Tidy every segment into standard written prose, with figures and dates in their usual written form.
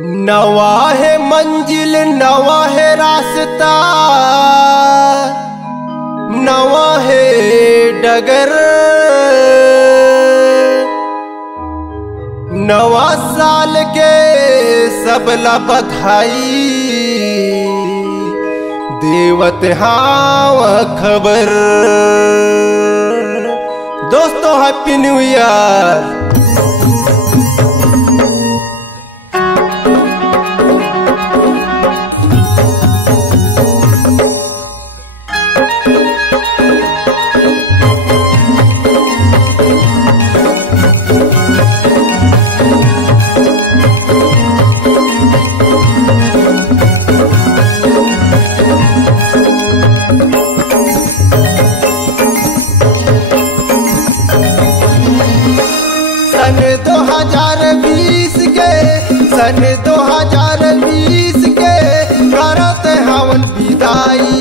नवा है मंजिल नवा है रास्ता, नवा है डगर, नवा साल के सबला बधाई देवत हाव खबर। दोस्तों हैप्पी न्यू ईयर। सन 2020 के करत हवन विदाई,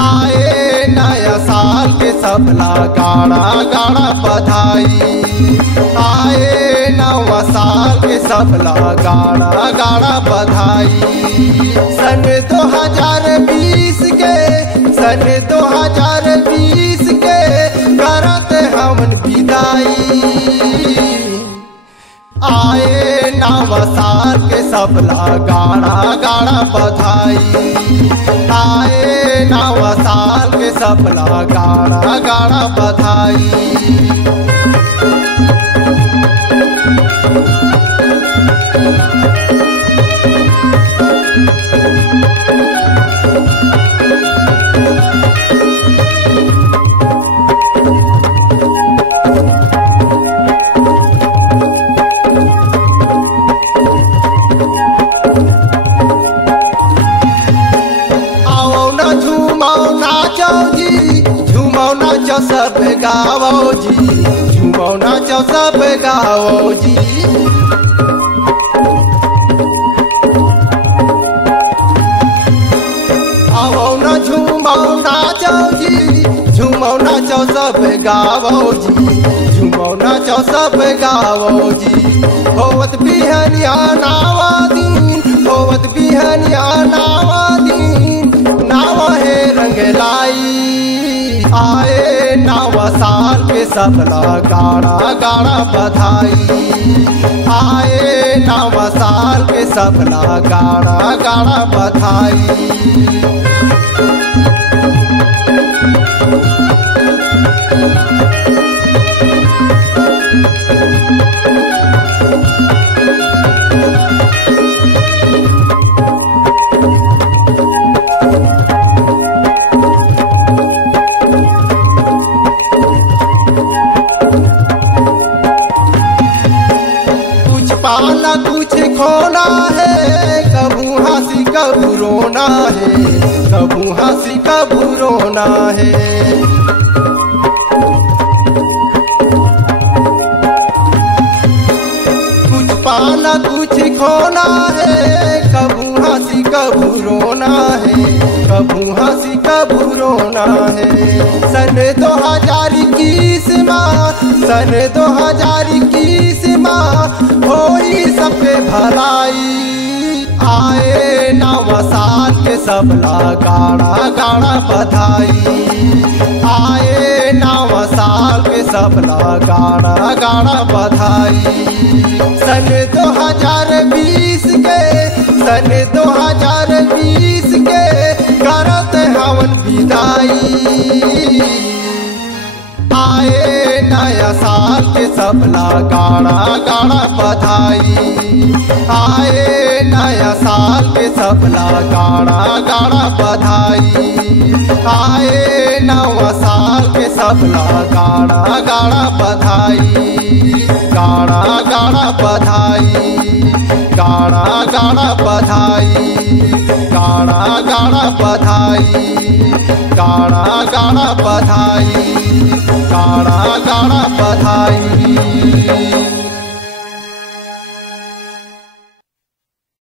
आए नया साल के सबला गाड़ा गाड़ा बधाई, आए नवा साल के सबला गाड़ा गाड़ा बधाई। सन 2020 के सन 2020 के करत हवन विदाई, आए नवा साल के सबला गाड़ा गाड़ा बधाई, आए नवा साल के सबला गाड़ा गाड़ा बधाई। नाचो सब गावो जी, झूमो नाचो सब गावो जी। आओ ना झूमो नाचो जी, झूमो नाचो सब गावो जी, झूमो नाचो सब गावो जी। होवत बिहनिया नावा दिन, होवत बिहनिया नावा दिन, नावा है रंग लाई, आए नवा साल के सबला गाड़ा गाड़ा बधाई, आए नवा साल के सबला गाड़ा गाड़ा बधाई। पाना कुछ खोना है, कबू हंसी कबू रोना है, कबू हंसी कबू रोना है। कुछ पाना कुछ खोना है, कबू हंसी कबू रोना है, कबू हंसी कबू रोना है। सन 2021 माँ, सन 2021 माँ होई सबके भलाई, आए नवा साल के सबला गाड़ा गाड़ा बधाई, आए नवा साल के सबला गाड़ा गाड़ा बधाई। सन 2020 के सन 2020 के करत हवन विदाई, आए नया साल के सबला गाड़ा गाड़ा बधाई, आए नया साल के सबला गाड़ा गाड़ा बधाई, आए नवा साल के सबला गाड़ा गाड़ा बधाई, गाड़ा गाड़ा बधाई, गाड़ा गाड़ा बधाई, गाड़ा गाड़ा बधाई, गाड़ा गाड़ा बधाई, गाड़ा गाड़ा बधाई।